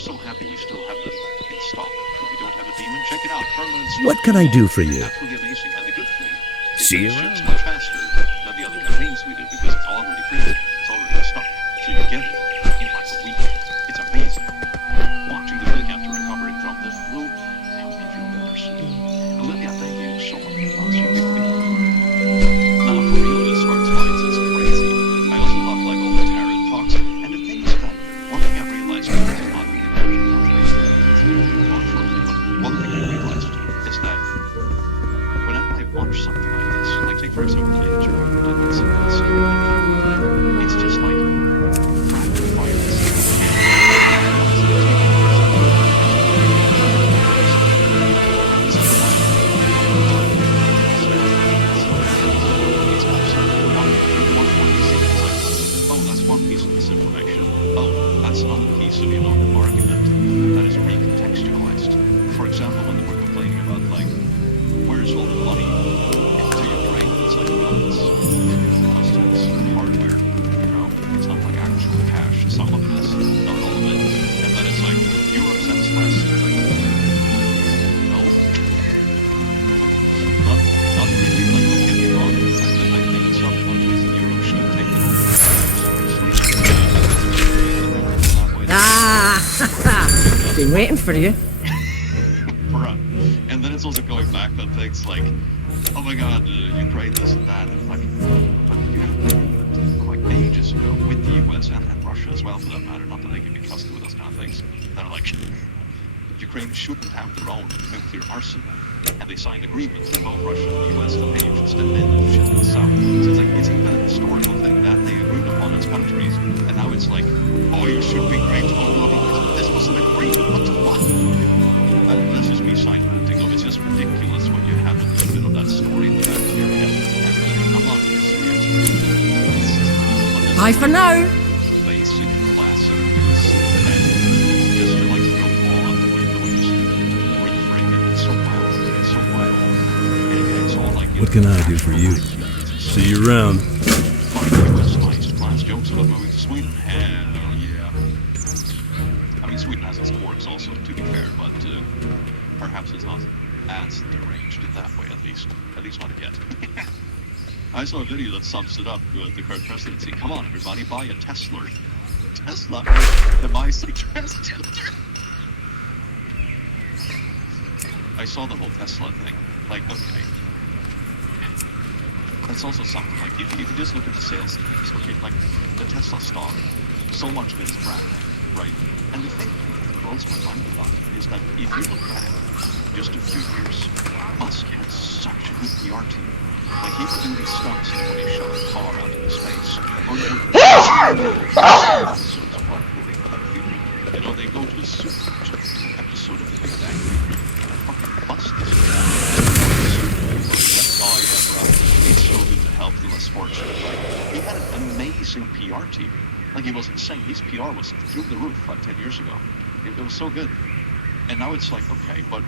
so happy we still have them in stock. If you don't have a demon, check it out. Permanent stock. What can I do for you? Absolutely amazing. And the good thing is See that it you ships around. much faster than the other campaigns we do because it's already printed. It's already in stock. So you get it in like a week. It's amazing. Watching the click after recovering from this will help you feel better soon. Olivia, thank you so much for bouncing with me. Now, for real, as far as fights, it's crazy. I also love like all the tarot talks. And the thing is that one thing I've realized, this is not really important translation, it's not shortly, but one thing I realized is that whenever I watch something like this, like take for example the interview we did with Sebastian, it's just like rapid fire. One piece of misinformation. Oh, that's another piece of, argument that is recontextualized. For example, when they were complaining about, like, where's all the money into Ukraine? It's like, well, it's customs, hardware, it's not like actual cash. Some of it is, not all of it. And then it's like, Europe sends less. It's like, no. Not really, like, don't get me wrong. I think some countries in Europe should take it. Been waiting for you. And then it's also going back on things like, oh my god, Ukraine this and that, and like, but you have for like ages ago with the US and Russia as well, for that matter, not that they can be trusted with those kind of things, that are like, Ukraine shouldn't have their own nuclear arsenal, and they signed agreements with both Russia and the US that they should step in and shit this out. So it's like, it's even a historical thing that they agreed upon as countries, and now it's like, oh, you should be grateful, this was an agreement, what the fuck? And that's just me side-ranting, though. It's just ridiculous when you have a little bit of that story in the back of your head, and I'm not going to say it. Bye for now. Basic, classic news, and just to like throw all out the window and just reframe it. It's so wild. It's so wild. And it's all like, What can I do for you? See you around. Class jokes about moving to Sweden. Hell yeah. I mean, Sweden has its quirks also, to be fair, but perhaps it's not as deranged in that way, at least not yet. I saw a video that sums it up with the current presidency. Come on, everybody, buy a Tesla. Tesla, the my suggestion. I saw the whole Tesla thing. Like, okay. That's also something, like, if you just look at the sales numbers, okay, like, the Tesla stock, so much of it is brand, right? And the thing that blows my mind about it is that if you look back just a few years, Musk had such a good PR team. Like, he would do these stunts when he shot a car out into space. Or they would they go to a super episode of the Big Bang Theory and fucking bust this guy. Oh yeah, bro. It's so good to help the less fortunate. Like, he had an amazing PR team. Like, it was insane. His PR was through the roof like 10 years ago. It was so good. And now it's like, okay, but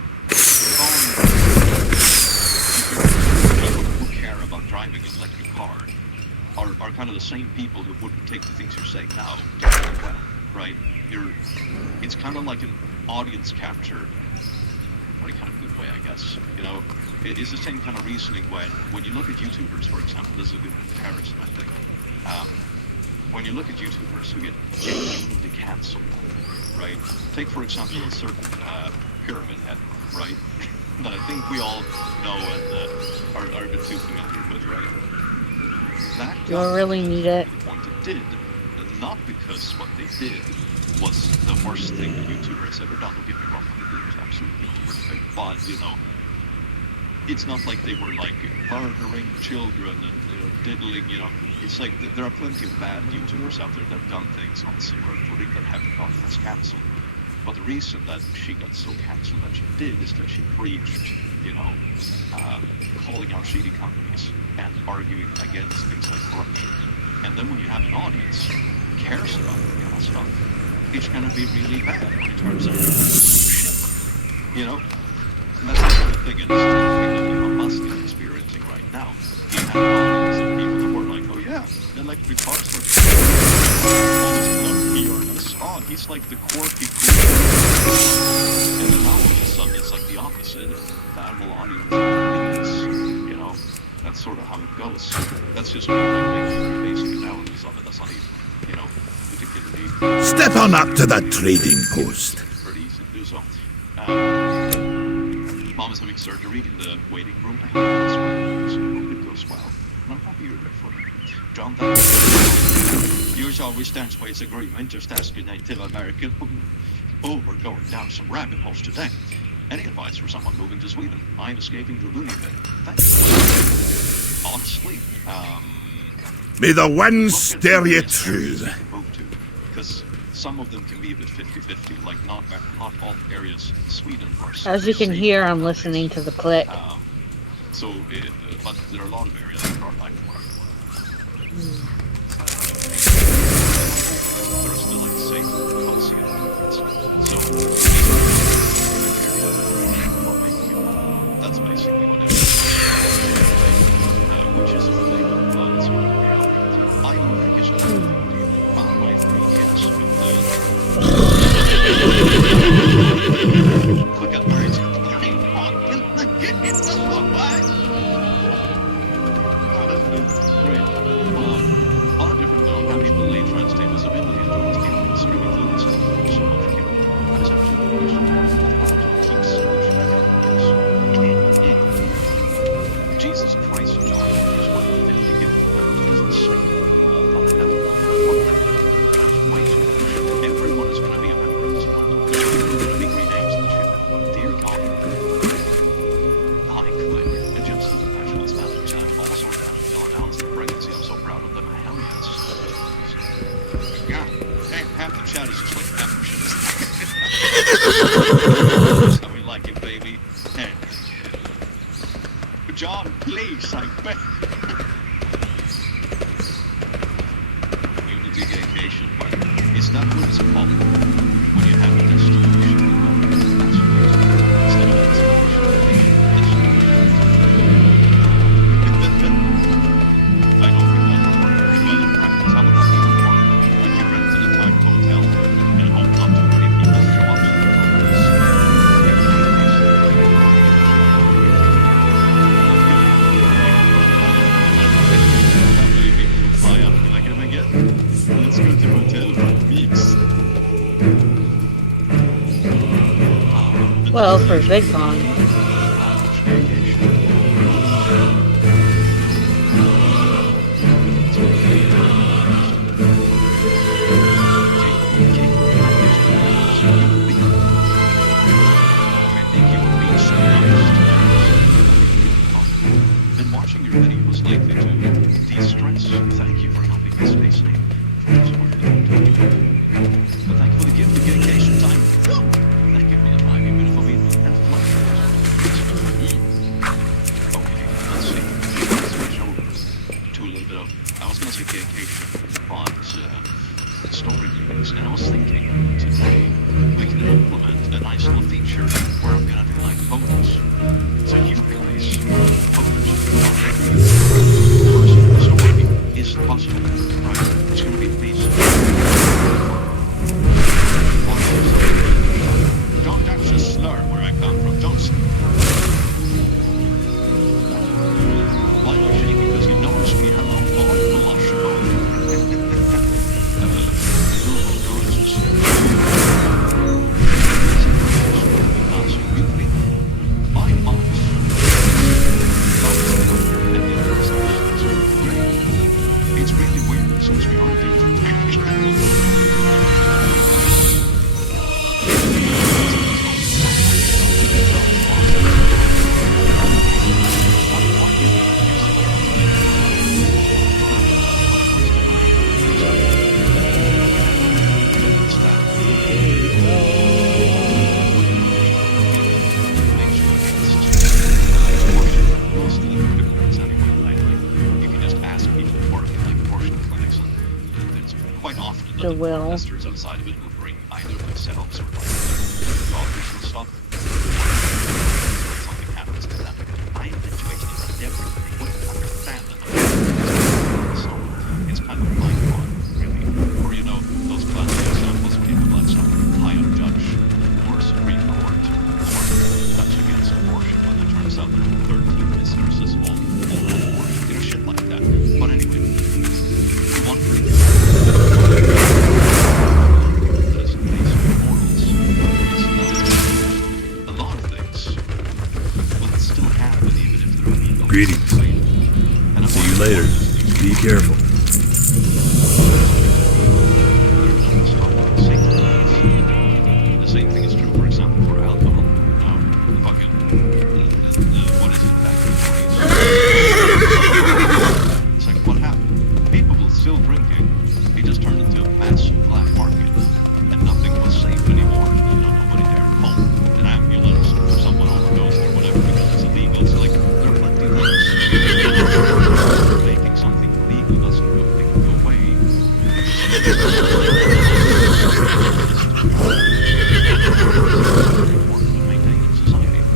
people who care about driving an electric car are kind of the same people who wouldn't take the things you're saying now well, right? It's kind of like an audience capture, in a kind of good way, I guess. It is the same kind of reasoning when you look at YouTubers, for example. This is a good comparison, I think. When you look at YouTubers who get genuinely canceled, right? Take, for example, a certain pyramid head, right? That I think we all know and are a bit too familiar with, right? That Do I really need it? What they did, not because what they did was the worst thing a YouTuber has ever done. Don't get me wrong, what they did was absolutely horrific. But, it's not like they were like murdering children and diddling, It's like there are plenty of bad YouTubers out there that have done things on similar footing that haven't gotten as cancelled. But the reason that she got so cancelled that she did is that she preached, calling out shady companies and arguing against things like corruption. And then when you have an audience who cares about that kind of stuff, it's going to be really bad when it turns out shit. And that's the kind of thing, and this is the thing that Elon Musk is experiencing right now. He had an audience of people that were like, oh yeah, electric cars are always PR. Oh, he's like the quirky creature. And then now all of a sudden it's like the opposite. The animal audience is, you know, that's sort of how it goes. That's just one of my basic analogies of it. That's not even, you know, particularly... Step on up to the trading post. Pretty easy to do so. Mom is having surgery in the waiting room. I hope it goes well. So I hope it goes well. And I'm happy you're there for me. John, you shall withstand Sway's agreement, just ask a Native American. Oh, we're going down some rabbit holes today. Any advice for someone moving to Sweden? I'm escaping the loony bin. Thanks. Honestly, May the winds steer you true. Because some of them can be a bit 50-50, like not all areas in Sweden are safe. As you can hear, I'm listening to the click. But there are a lot of areas that are like there are still like safe cozy areas. So that's basically what it is. Which is really fun. So I don't think it's found my 3DS with the click out birds. On a different note, happy belated Friends Day visibility and joins game and streaming fluid so much for you. That is actually the question. Jesus Christ, John, is what you did to give is insane. All that that's way too much. Everyone is going to be a member of this one. Big renames in the ship. Dear God. Hi, Click. And Jim's the professional Spanish and also down until announced the pregnancy. I'm so proud of them. Hell yes. Yeah. Hey, half the chat is just like memberships. So we like it, baby. Hey. John, please, I beg. Community vacation, but it's not what it's called when you have a destination. It's not a destination. I don't think that would work very well in practice. I would not even work like you rent an entire hotel and hope not too many people show up to the let's go to hotel for weeks. Well, for VidCon. And watching your video was likely to de-stress. Thank you for helping me stay safe. But thank you for the gift of vacation time. Thank you for the time you've been for me and okay, let's see. Let's switch over to a little bit of, I was going to say vacation, but story movies. And I was thinking today we can implement a nice little feature where I'm going to do like photos. So you guys, photos of the story is possible, right? It's going to be amazing. Don't just slur where I come from. Don't slur. Why am I shaking? Because you noticed me have a blush it's really weird since we aren't The will. investors outside of it who bring either themselves or doctors and stuff. So if something happens to them, I am situated in everything. They wouldn't understand that. So it's kind of mind-blowing, really. Or, you know, those classic examples of people that careful. The same thing is true, for example, for alcohol. Fucking, what is it back in the 20s? It's like, what happened? People were still drinking. It just turned into a massive black market, and nothing was safe anymore. You know, nobody dared call an ambulance or someone overdosed or whatever because it's illegal. It's like, there are plenty of things. Making something legal doesn't make it go away.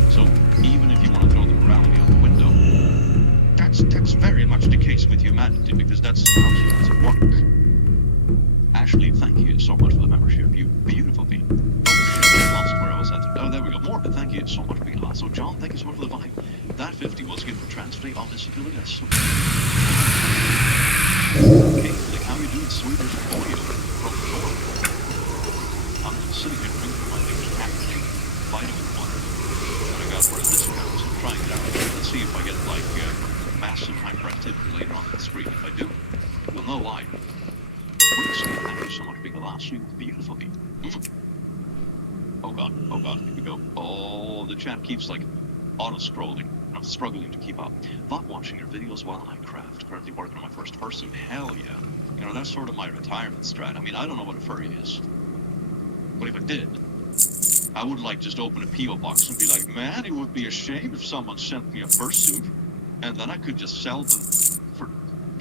So even if you want to throw the morality out the window, that's very much the case with humanity, because that's how humans work. Ashley, thank you so much for the membership, you beautiful being. Oh shit, I lost where I was at. Oh, there we go. Morbid, thank you so much for being awesome. So John, thank you so much for the vibe. That 50 was given for transfer on this ability. That's so okay, like how you doing, Swedish audio from the door. I'm sitting here drinking my neighbor's package, vitamin water that I got for a discount. So I'm trying it out. Let's see if I get like massive hyperactivity later on in the stream. If I do, we'll know why. Thank you so much for being the last stream. Beautiful beat. Oh god, here we go. Oh, the chat keeps like auto-scrolling. I'm struggling to keep up. Not watching your videos while I craft. Currently working on my first fursuit. Hell yeah. You know, that's sort of my retirement strat. I mean, I don't know what a furry is. But if I did, I would like just open a P.O. box and be like, man, it would be a shame if someone sent me a fursuit. And then I could just sell them for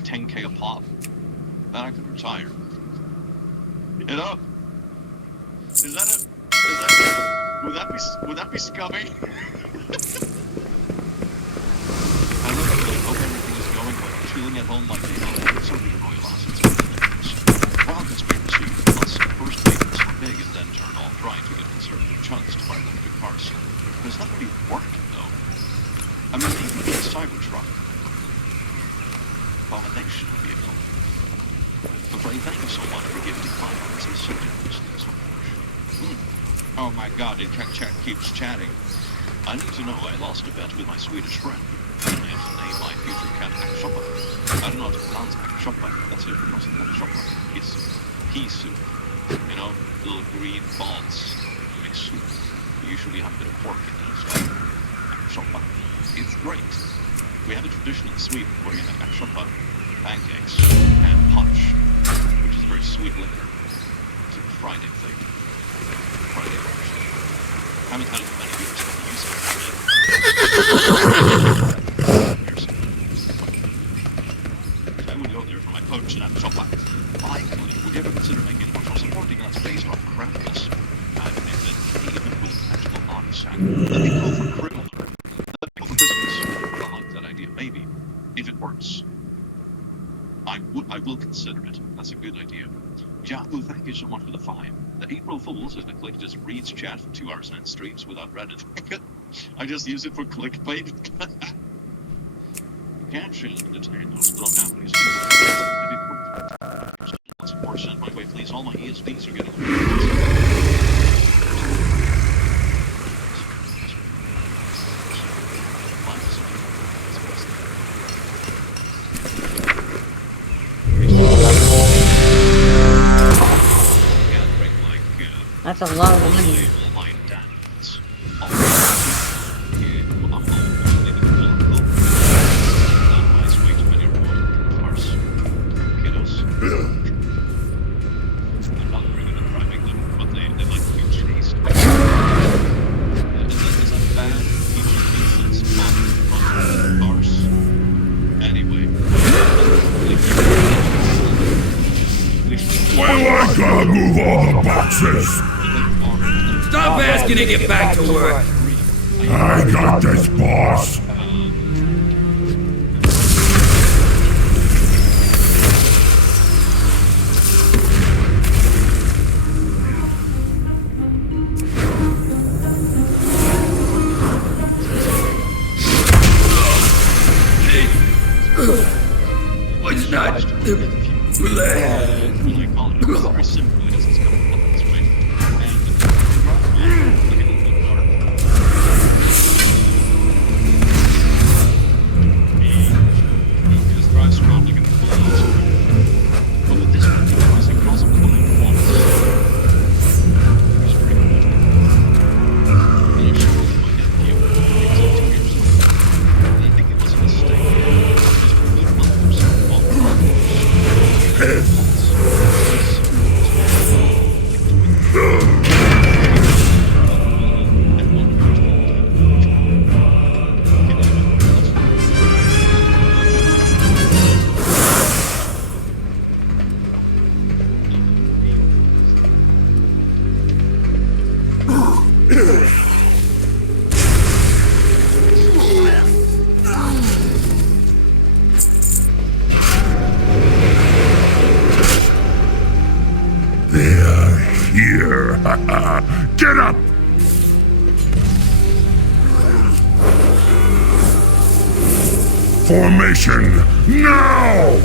10k a pop. Then I could retire. You know? Would that be scummy? I don't know, I hope everything is going well. Chilling at home like they know. Something really lost its significance. Wild conspiracy, plus first made it so big and then turned all trying to get conservative chunks to buy electric cars. There's not really working though. I mean, maybe a Cybertruck. Abomination vehicle. But Ray, thank you so much for giving 5 hours and so generous. Oh my god, the chat keeps chatting. I need to know I lost a bet with my Swedish friend. I have to name my future cat Akshoppa. I don't know how to pronounce Akshoppa. That's it, because Akshoppa is pea soup. You know, little green balls. Mixed soup. We usually have a bit of pork in it as well. Akshoppa. It's great. We have a tradition in Sweden where you have Akshoppa, pancakes, and punch, which is a very sweet liquor. It's a Friday thing. Friday punch. I haven't had it for many years, but I use it for I would go there for my coach and have Akshoppa. Likely, would you ever consider making one for supporting that's based off Krampus? I mean, if it even with actual body sack. Let me go for criminal. Let me go for Christmas. I like that idea. Maybe. If it works. I will consider it. That's a good idea. Jabu, thank you so much for the 5. The April Fools is the click just reads chat for 2 hours and then streams without Reddit. I just use it for clickbait. Can't change the details, but I'm happy to see let's more send my way, please. All my ESPs are getting That's a lot of money. Gotta move all the boxes! Stop asking to get back to work! I got this, boss! What's not the plan? Very simply, this is coming up this way. And here. Get up! Formation, now!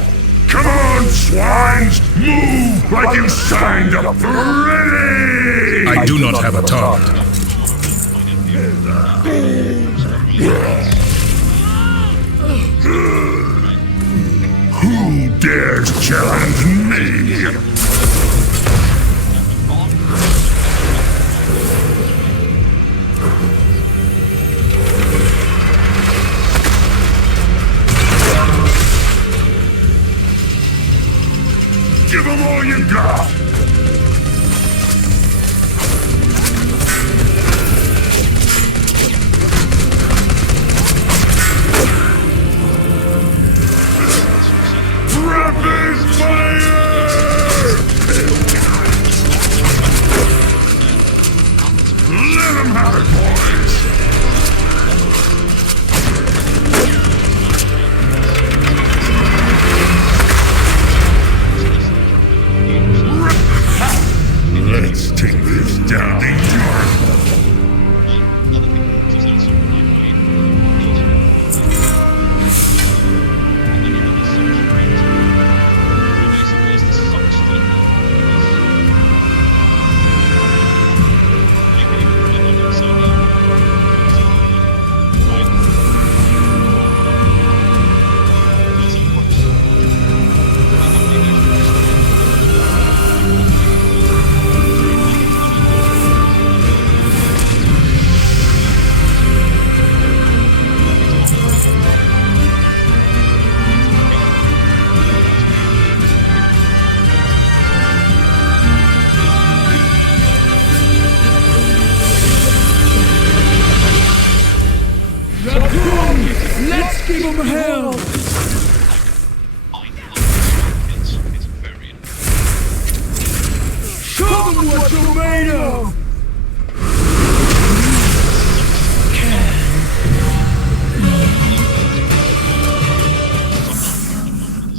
Come on, swines! Move like you signed up! Ready! I do not have a taunt. Who dares challenge me? Give them all you got! Rapid fire! Let them have it, boys! Let's take this down the yard. Let's give him hell! It's very Show them what you're made of!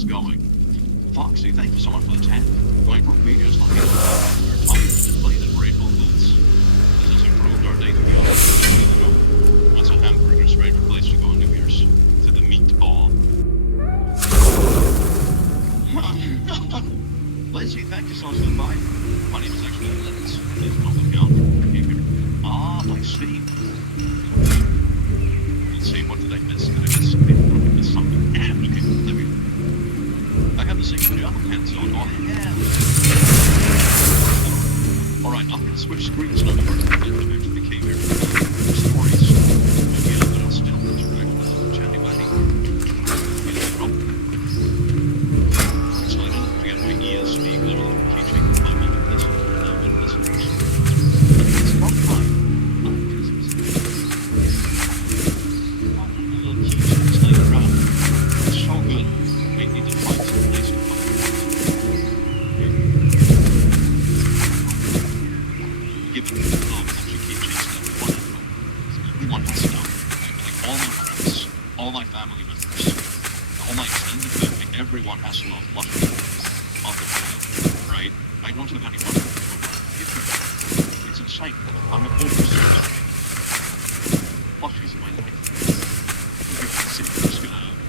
is going. Foxy, thank you so much for the 10. Going for videos like this. I'm display the grateful goods. This has improved our day to be honest. What's a hamburger's favorite place to go on New Year's? To the meatball. Lizzie, thank you so much for the bye. My name is actually Liz. Please don't look out for behavior. Ah, by Steve. Let's see, what did I miss? Did I miss something? Damn, okay, let me. I have the same jump hands on. Oh, hell. Alright, I'm gonna switch screens now before I actually came here. Stories. Yeah, but I'll still interact with Chatty Buddy. So I don't forget my ESP because I'm teaching my mother listeners. It's not fun. Little keys laying around. It's so good. We need to find some place to put give it the love that you keep chasing that one has to know. Like all my friends, all my family members, all my extended family, everyone has to love Fluffy on the planet, right? I don't have anyone who it's insane. I'm a overseas. Fluffy's in my life. You can see what's gonna happen.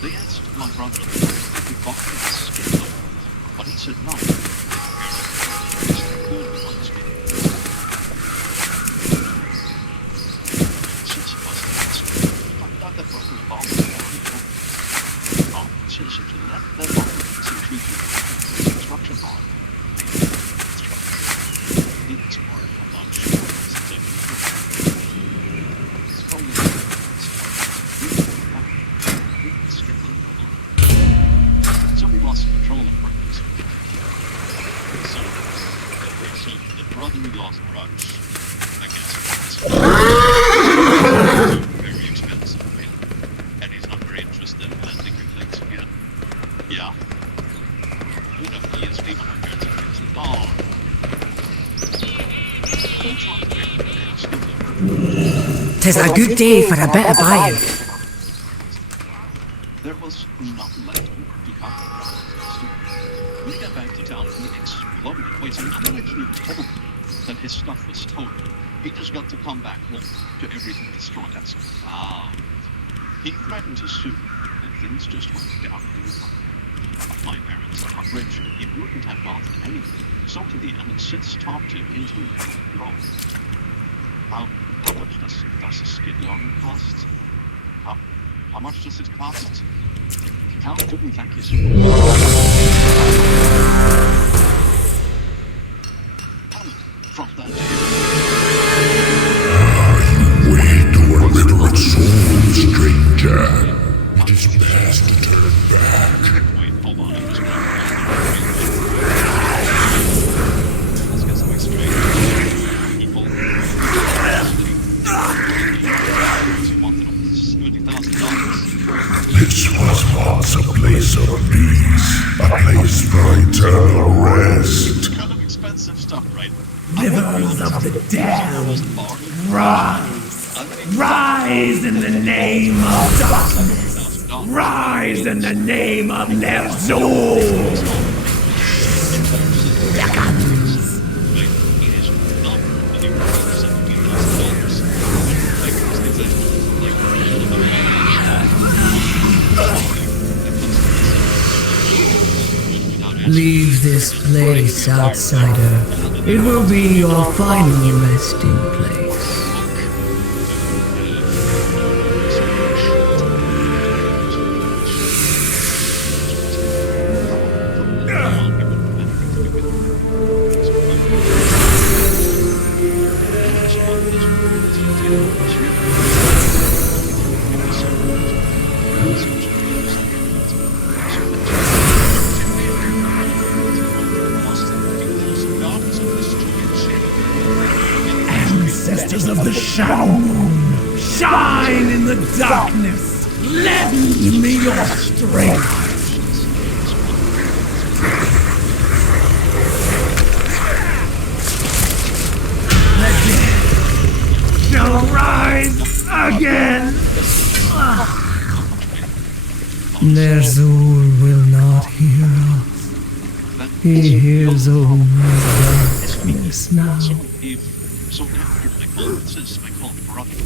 The answer brother. We fought for the skin, but it said no. It's too cool to be on the skin. Since it wasn't that skin, I thought that brother was bound to the oh, citizenship, that bond is a treaty with the construction bond. It's part of a lot of so we lost control of things. So the brother-in-law's grudge, I guess, is very expensive, and he's not very interested in lending your things again. Yeah. You know, he is even on goods and things at all. Tis a good day for a bit of buying. There was nothing left to come. When he got back to town, he exploded. Wait, so no one actually told him that his stuff was stolen. He just got to come back home to everything destroyed. That's wow. He threatened to sue, and things just went down. My parents are rich, and he wouldn't have bothered anything. So to the end, since talked him into a loan. How much does a skid loan cost? How much does it cost? How do we thank you so much? From that day. You wade to a literal soul, stranger. It is best to turn back. Wait, hold on. I'm just going to... Let's get something straight. People... He wanted $70,000. This was once a place of peace, a place for eternal rest. It's kind of expensive stuff, right? Rivers of the damned, rise! Rise in the name of darkness! Rise in the name of Nevzor! Leave this place, outsider. It will be your final resting place. Ancestors of the Shadow Moon, shine in the darkness! Lend me your strength! The dead shall rise again! Ner'zhul will not hear us. He hears only darkness now. So after I called sis, I called brother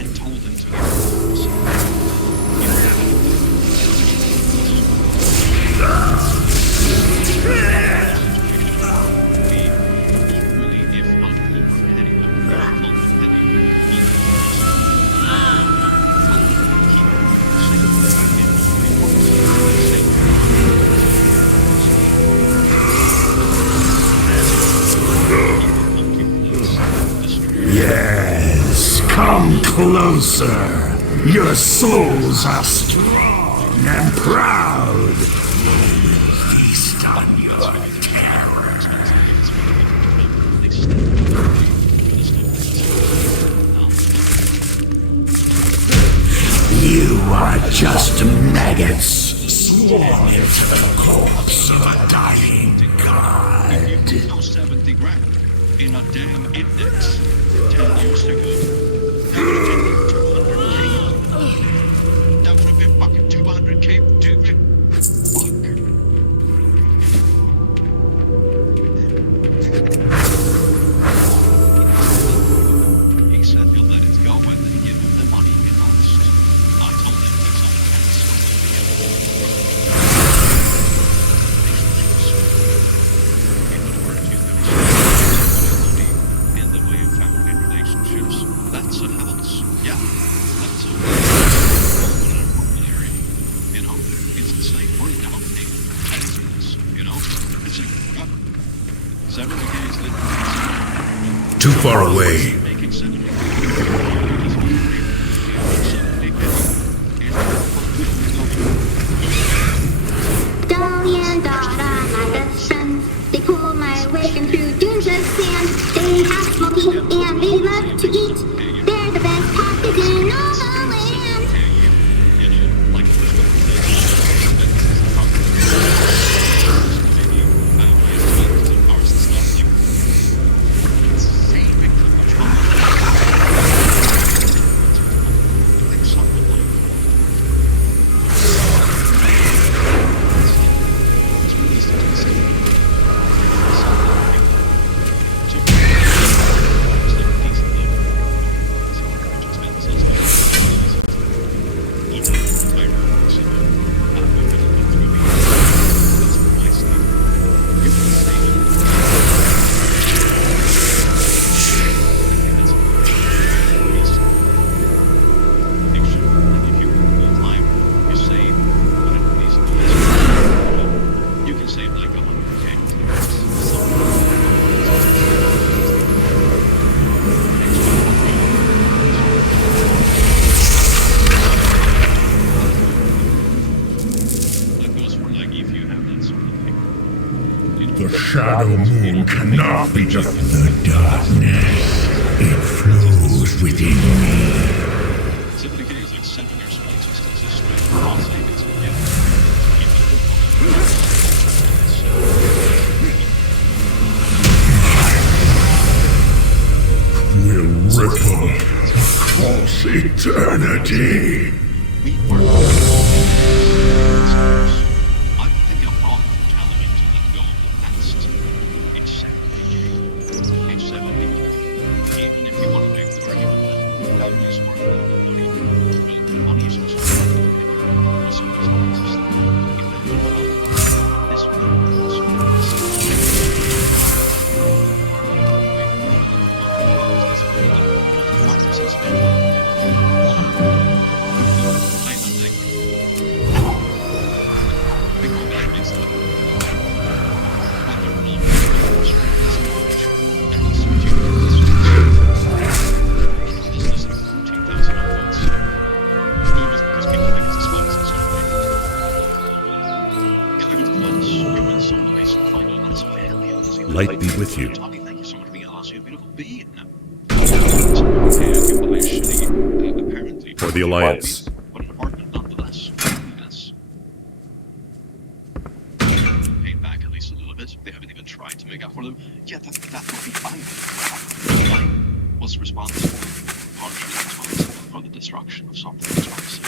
and told him to get Yes, come closer. Your souls are strong and proud. Feast on your terror. You are just maggots sworn into the corpse of a dying god. No 70 grand in a damn index 10 years ago. That would have been fucking 200K, dude. He said he'll let it go and then give him the money he lost. I told him he's on the fence. Too far away. They pull my wagon through dunes of sand. They have smoky and they love to eat. They're the best pockets in all the land. The shadow moon cannot be just the darkness. It flows within me. Will ripple across eternity. Light be with you. For the Alliance. But an apartment nonetheless. Yes. Paid back at least a little bit. They haven't even tried to make up for them. Yeah, that would be fine. I was responsible, partially responsible for the destruction of something that's promising.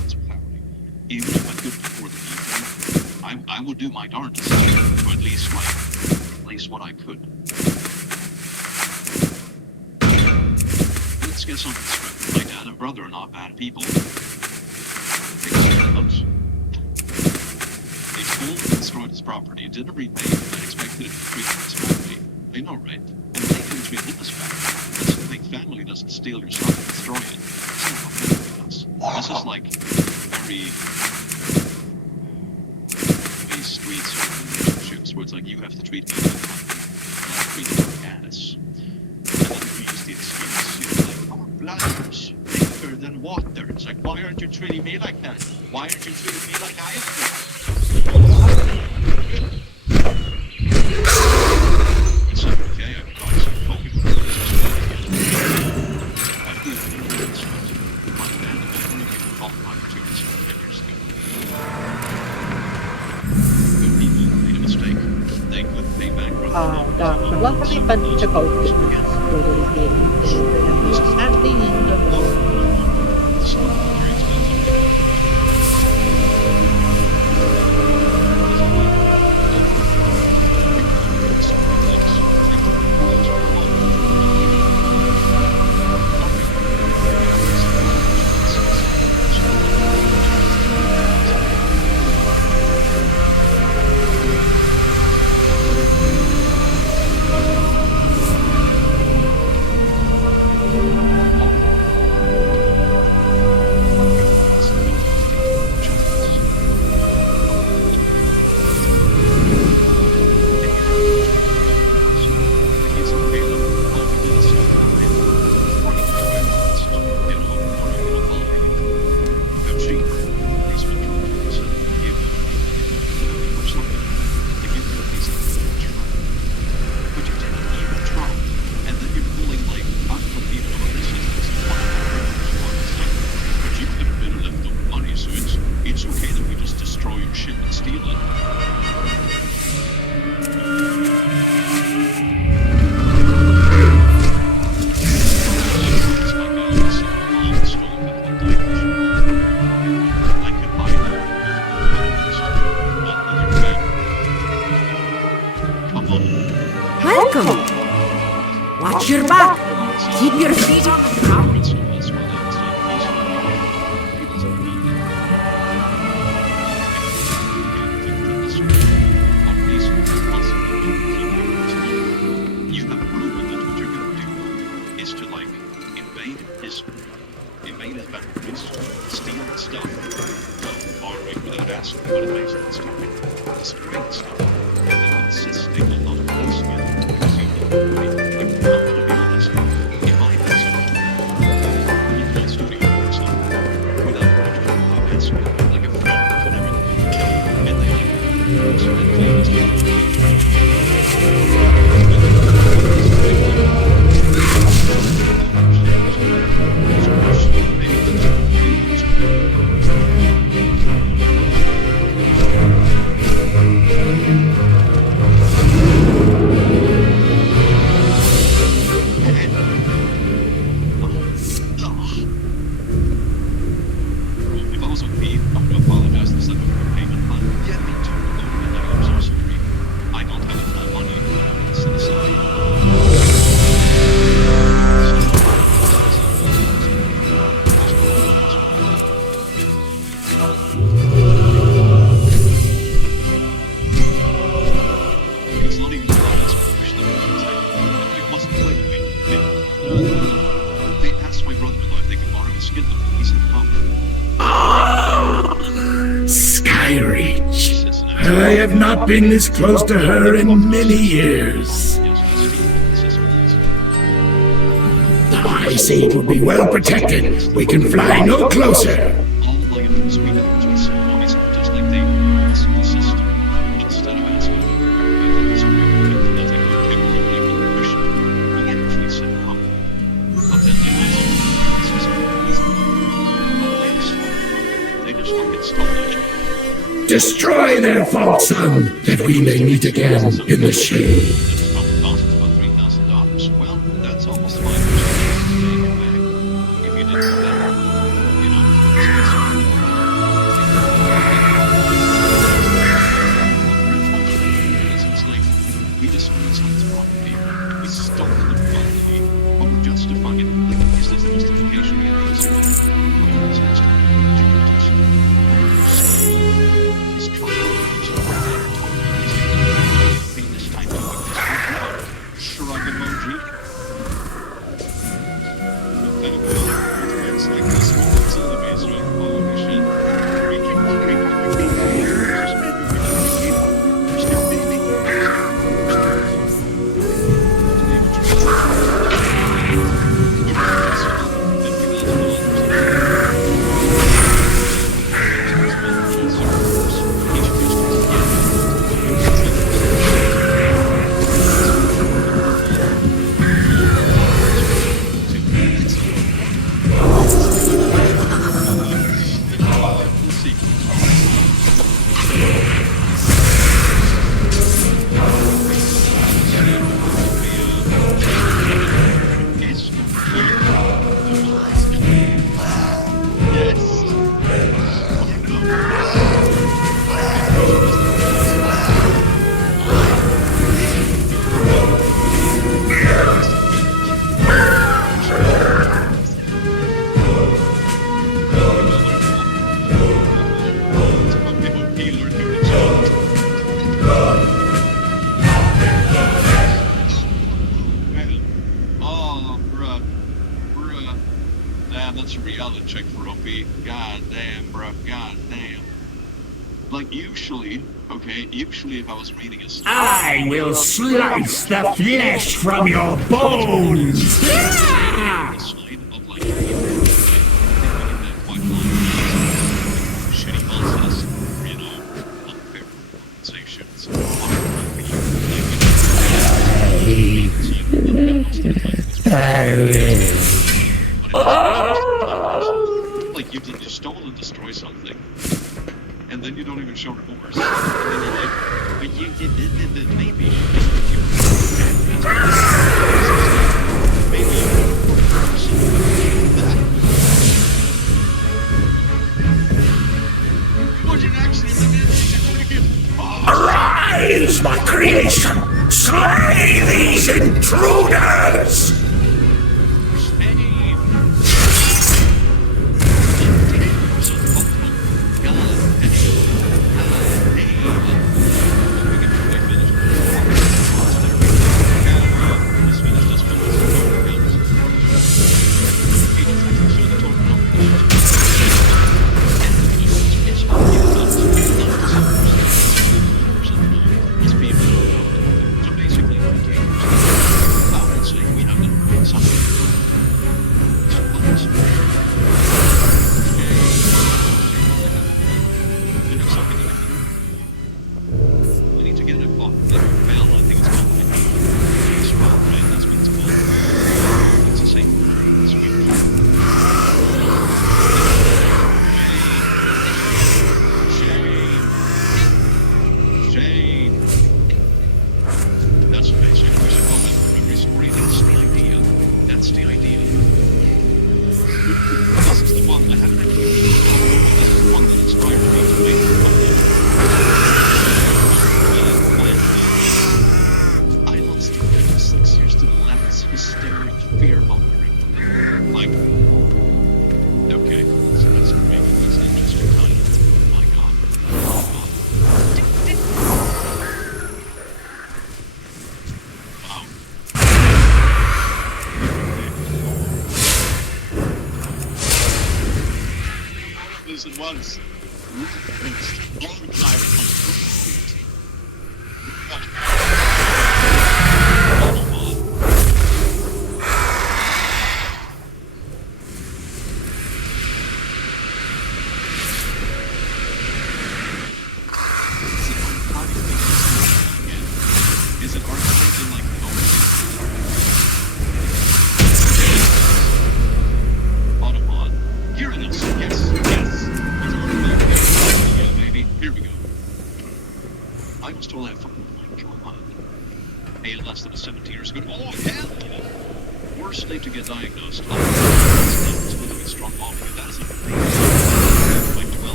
That's clarity. Even if I could before the evening, I would do my darndest, or at least what I could. Let's get something straight. My dad and brother are not bad people. They stole and destroyed his property, didn't repay him, and expected him to treat his family. They know, right? And they can treat his family. That's the thing. Family doesn't steal your stuff and destroy it. That's not what family does. This is like very street sort of relationships where it's like you have to treat me like that. And I treat you like ass. And then you use the excuse, like, oh, blood is thicker than water. It's like, why aren't you treating me like that? Why aren't you treating me like I am? It's like, okay, I've got some Pokemon. I feel like it's my bad. I'm looking for opportunities for figures. Good people made a mistake. They could pay back. Dr. Luckily, but the coach is totally getting at the end of the shit and steal it. It's like a small stolen with the diamond. I could buy that. Not with your friend. Come on. Welcome. Watch your back. Keep your feet on the ground. You have proven that what you're going to do is to, like, invade his boundaries, steal his stuff, borrowing without asking what it makes it stupid, destroying stuff, and then insisting on not releasing it because you know if you're not going to be honest, it might be something. You can't study yourself without asking, like a friend, whatever. And they like, so that thing is if I was on me, I would apologize to someone for the payment plan. Yeah, me too. And I'm so sorry. I don't have enough money set aside. It's not even the last question that we and it wasn't clear to me. They asked my brother-in-law if they could borrow his skin though. He said no. Skyreach. I have not been this close to her in many years. I say it will be well protected. We can fly no closer. All lions we know to ceremonies just like they ask the system. Instead of asking it's real nothing you can really push. We actually said no. But then they they just fucking stole it. Destroy their false sun, that we may meet again in the shade. It's cost about $3,000. Well, that's almost 5% back. If you didn't do that, you know, it's like we destroyed someone's property, we stole the property, but we're justifying it. Like, is this a justification we have to say? What is it? He's trying to this time to shrug emoji. It's like this one's in the basement. Holy shit. That's a reality check for OP. God damn, bro. God damn. Like, usually if I was reading a story, I will slice the flesh from your bones. the side of, like, shitty monsters, you know, unfair compensations. Like, you stole and destroy something, and then you don't even show remorse. And then you're like, but maybe wasn't actually the wicked. Arise, my creation! Slay these intruders!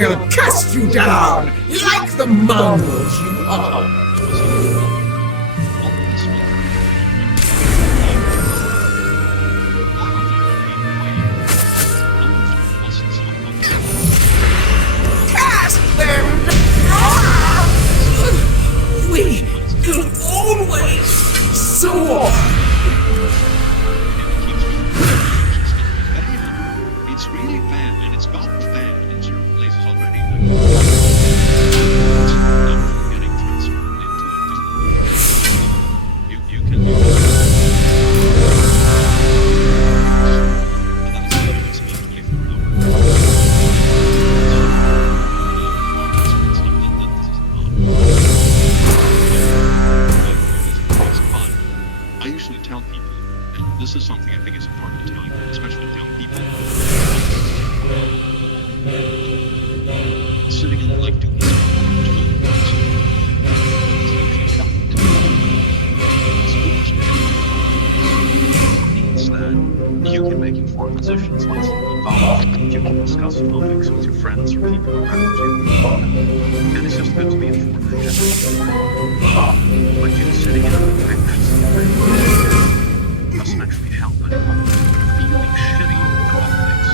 will cast you down like the mongrels you are. Cast them down! We will always soar! It's really bad, and it's gotten bad in certain places already. Getting transferred into you can and then it's immediately for I usually tell people, and this is something I think is important to tell you, especially young people. Sitting in like doing this means that you can make informed decisions once involved. You can discuss topics with your friends or people around you. And it's just good to be informed in general. But you sitting in a doesn't actually help anyone. Feeling shitty about things.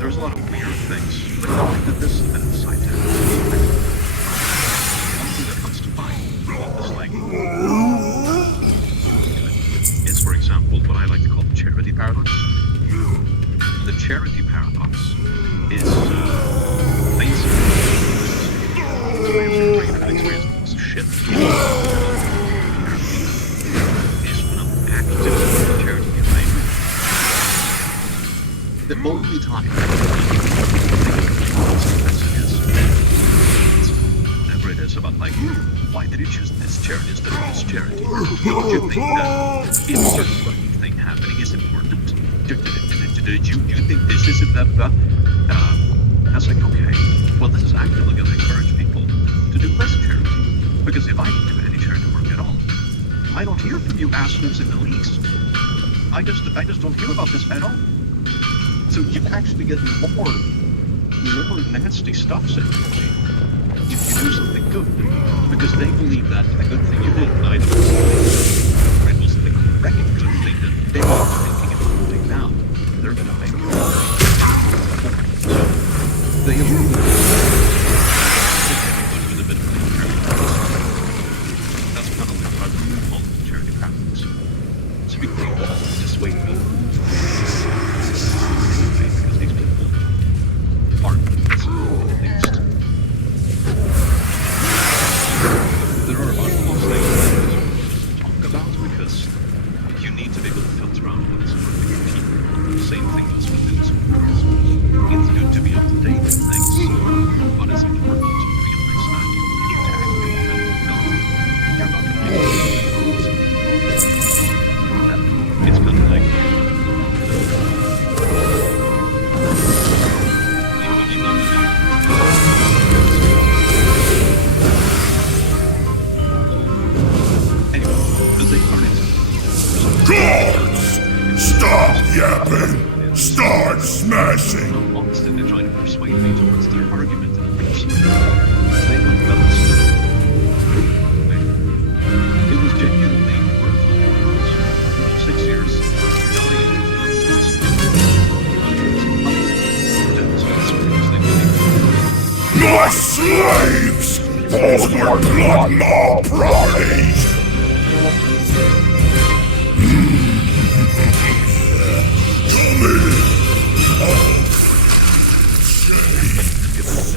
There's a lot of weird things, but I think that this is a bit of a side tangent. One thing that comes to mind is like, is for example what I like to call the charity paradox. The charity paradox is basically experience shit. Is when I'm active in charity behavior. The only time whenever it is about like, why did you choose this charity instead of this charity? Don't you think that if a certain thing happening is important? Do you think this isn't that bad? That's like, okay, well this is actively going to encourage people to do less charity. Because if I don't do any charity work at all, I don't hear from you assholes in the least. I just don't hear about this at all. So you actually get more nasty stuff said to you if you do something good. Because they believe that a good thing you did either was the correct good thing that they are thinking about doing now. They're going to make it. So they illuminate with a bit of that's kind of like what I would call charity practice. So we can dissuade people. Because these people aren't at least. There are a lot of those things to talk about because you need to be able to filter out what is working for people. The same thing goes with this. It's good to be up to date with things, but it's important to realize that you need to act independently. You're not going to get it. It's kind of like Guards! Stop yapping! Start smashing! Honestly, they're trying to persuade me towards their argument in the person. They don't balance. It was genuinely worth 6 years. My slaves! Those were blood mob properties!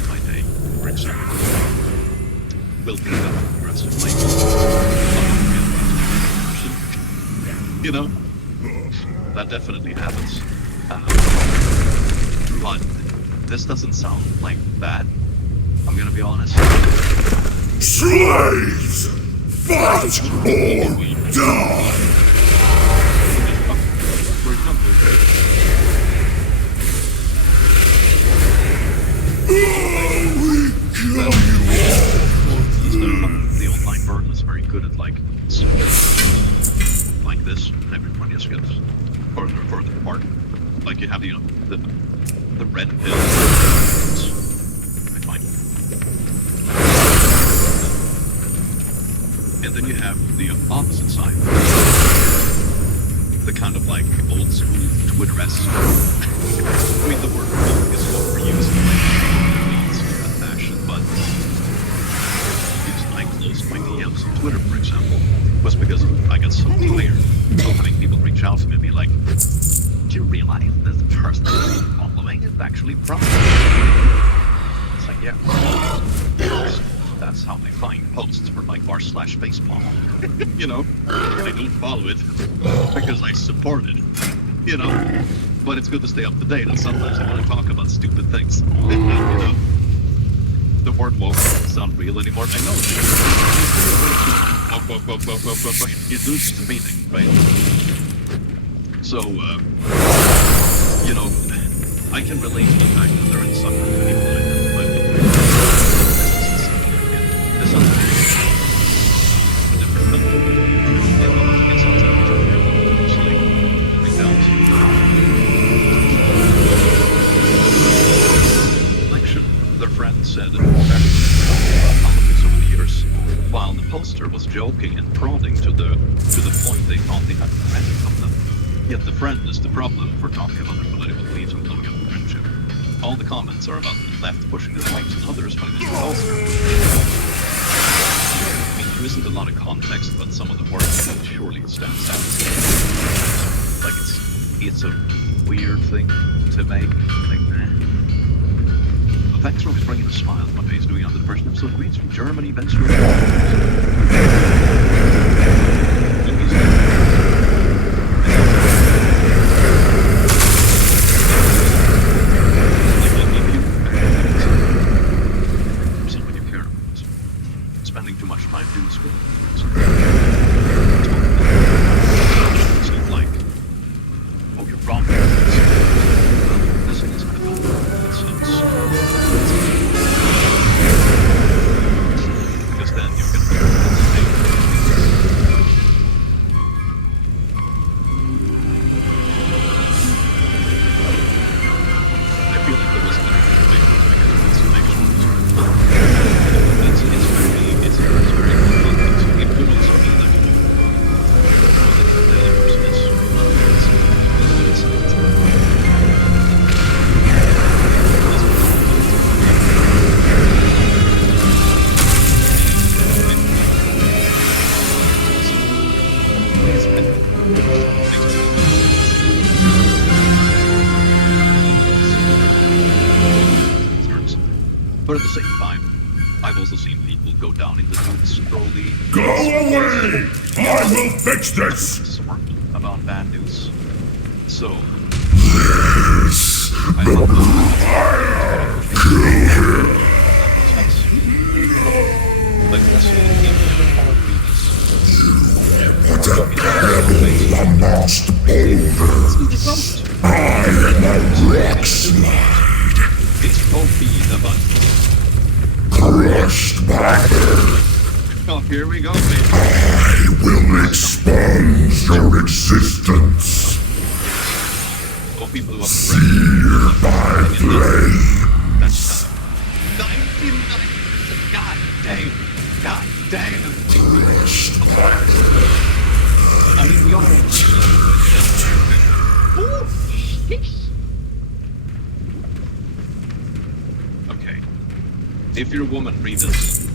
My day, for example, will be that aggressively. You know, that definitely happens. But this doesn't sound like bad. I'm gonna be honest. Slaves! Fight or die! For example, the online burn is very good at like this. Everybody just gets further and further apart. Like you have the red pill. I find. And then you have the opposite side. The kind of like old school Twitter-esque. I mean, the word woke is overused in like stupid fashion, but the reason I closed my DMs on Twitter, for example, was because I got so tired of having people reach out to me and be like, do you realize this person you're following is actually from? It's like, yeah. That's how they find posts for like r/baseball. You know, I don't follow it because I support it. You know, but it's good to stay up to date, and sometimes I want to talk about stupid things. You know, the word woke doesn't sound real anymore. I know it. It loses meaning, right? So, you know, I can relate to the fact that there are some people that identify with this sounds very different, but it sounds like their friend said politics over the years, while the poster was joking and prodding to the point they thought they had prevented from them. Yet the friend is the problem for talking about their political beliefs and blowing up the friendship. All the comments are about the left pushing their rights and others by this poster. I mean, there isn't a lot of context, but some of the work surely stands out. Like it's a weird thing to make. Like, thanks for always bringing a smile to my face, doing another first episode of Greens from Germany, Ben Stewart. Somebody you care about. Spending too much time doing school, for example. It's not like, oh, you're wrong. This thing is kind of because then you're going to be able to take I feel like there was a big because it's make sure it's very context. It could also be that the other person is but at the same time, I've also seen people go down in the tubes slowly. Go away! I will fix this! Sort about bad news. So, Yes! I love Kill him! like this Put a pebble amongst boulders. I am a rock slide. it's OP the button. Crushed by her. Oh, here we go, baby. I will expose your existence. Oh, people who are Fear by flame. That's 99. God damn. God damn. Crushed by I mean, we all know. Okay. If you're a woman, read this.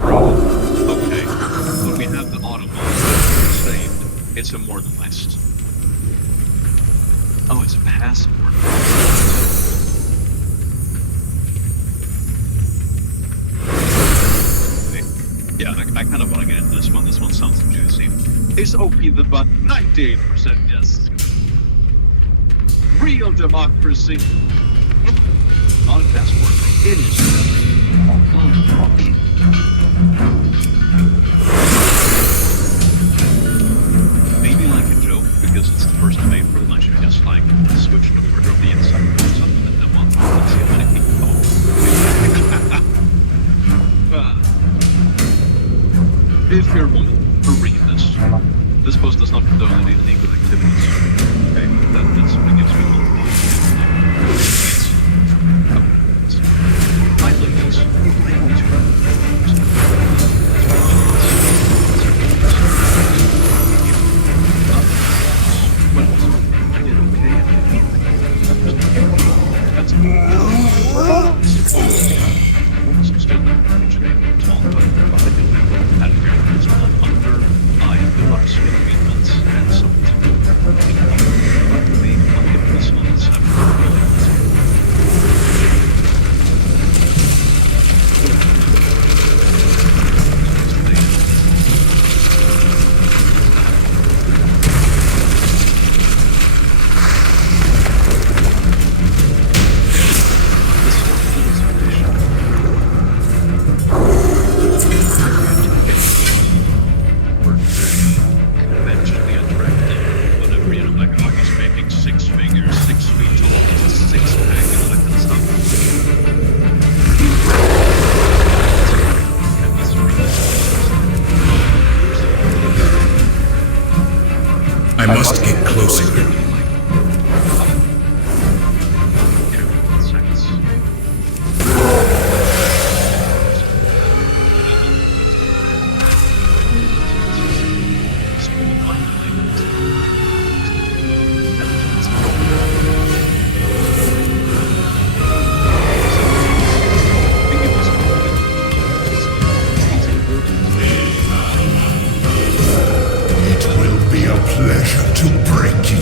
Okay. When we have the Audible saved, it's immortalized. Oh, it's a passport. Okay. Yeah, I kind of want to get into this one. This one sounds juicy. Is OP the butt? 98% yes. Real democracy. On a passport. It is. because it's the 1st of April and I should just like switch the order of the inside or something and then let's see how many people if you're a woman, read this. This post does not condone any illegal activities. Okay, that sort of gives me a little Hi ladies, you may want to I must get closer. Pleasure to break you.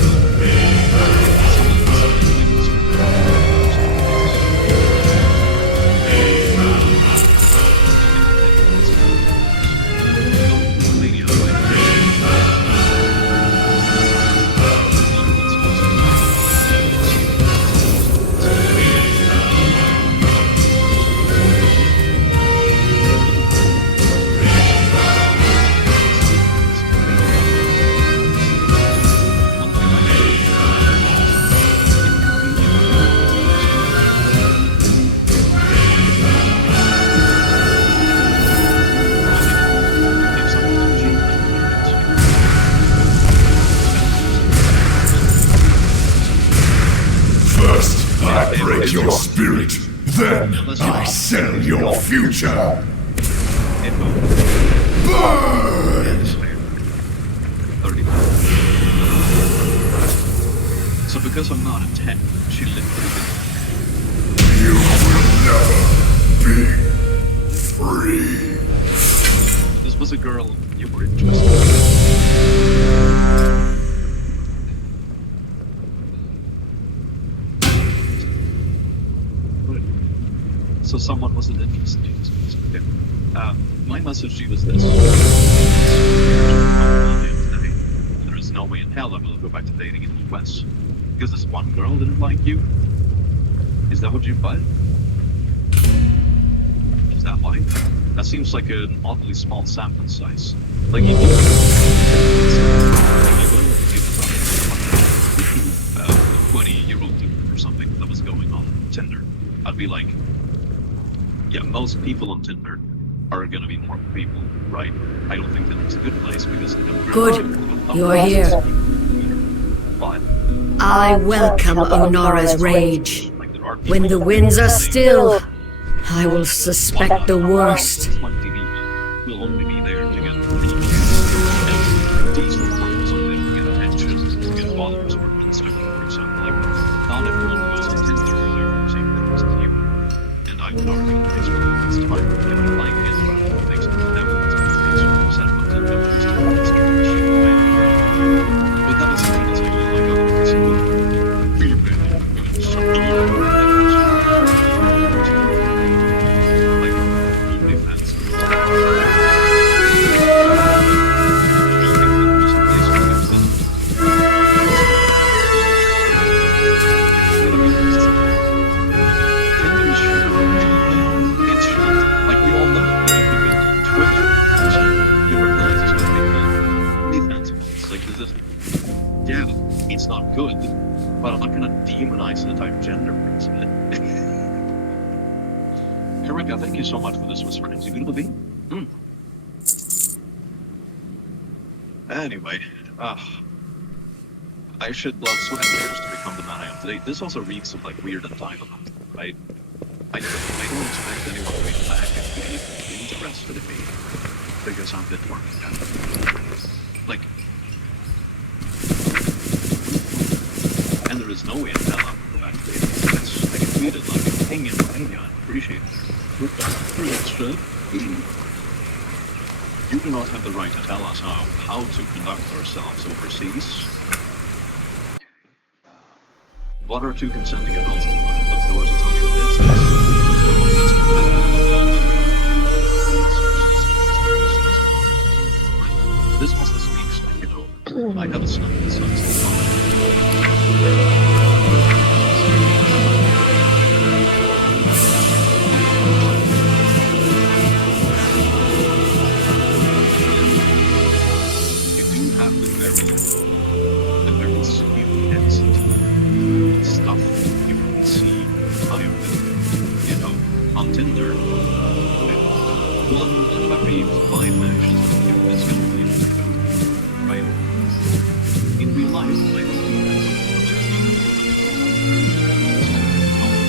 I break your spirit, then I sell your future. Burn! So because I'm not a 10, she lived pretty good. You will never be free. This was a girl you were interested in. So someone wasn't interested in this. Okay. My message to you is this. There is no way in hell I'm going to go back to dating in the West. Because this one girl didn't like you? Is that what you buy? Is that why? That seems like an oddly small sample size. Like you do 20-year-old dude or something that was going on Tinder. I'd be like, yeah, most people on Tinder are gonna be normal people, right? I don't think that it's a good place because Good, you're here. But I welcome Onara's rage. When the winds are still, I will suspect the worst. 20 people will only be there to get decent purpose on them, to get attention, to get followers or Instagram, for example. Like, not everyone who goes on Tinder for their same purpose as you. And I would argue that it's really it's time to give it a like it, things like that, set up on Tinder, but that is something that's really like other person who feel bad. it's not good, but I'm not gonna demonize the entire gender. Erica, thank you so much for this, Mr. Ramsey. Good to be. Anyway, I should blood, sweat, and tears to become the man I am today. This also reeks of like weird entitlement, right? I don't expect anyone to be back and be interested in me because I'm Bitmark. Like, and there is no way to tell I'm back today. I can treat it like a king in my I appreciate it. You do not have the right to tell us how to conduct ourselves overseas. What are two consenting adults to do? That's the worst of your business. This also speaks like, I have a son and son's stuff you can see on Tinder. One in every 5 matches is going to be right. In real life, I don't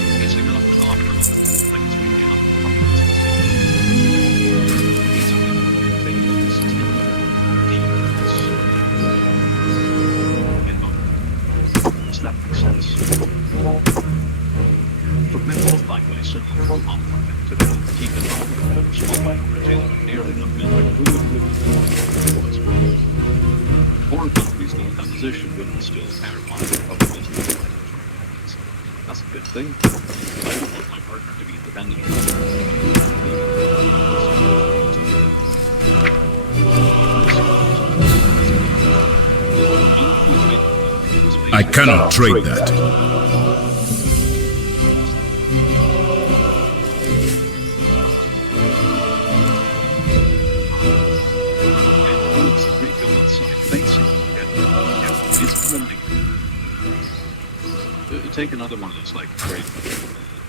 think it's like an offer, like it's really enough. It's a thing that's does that make sense? But men both like what I said before, to keep it on the small bike retailer nearly enough midnight or countries in that position women still terrified of business. That's a good thing. I don't want my partner to be independent. I cannot trade that. Take another one of those like very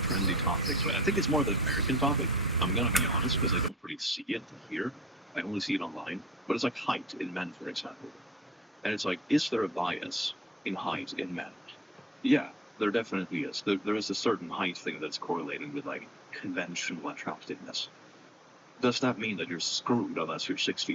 trendy topics. I think it's more of an American topic. I'm gonna be honest because I don't really see it here. I only see it online. But it's like height in men, for example. And it's like, is there a bias in height in men? Yeah, there definitely is. There is a certain height thing that's correlated with like conventional attractiveness. Does that mean that you're screwed unless you're 6 feet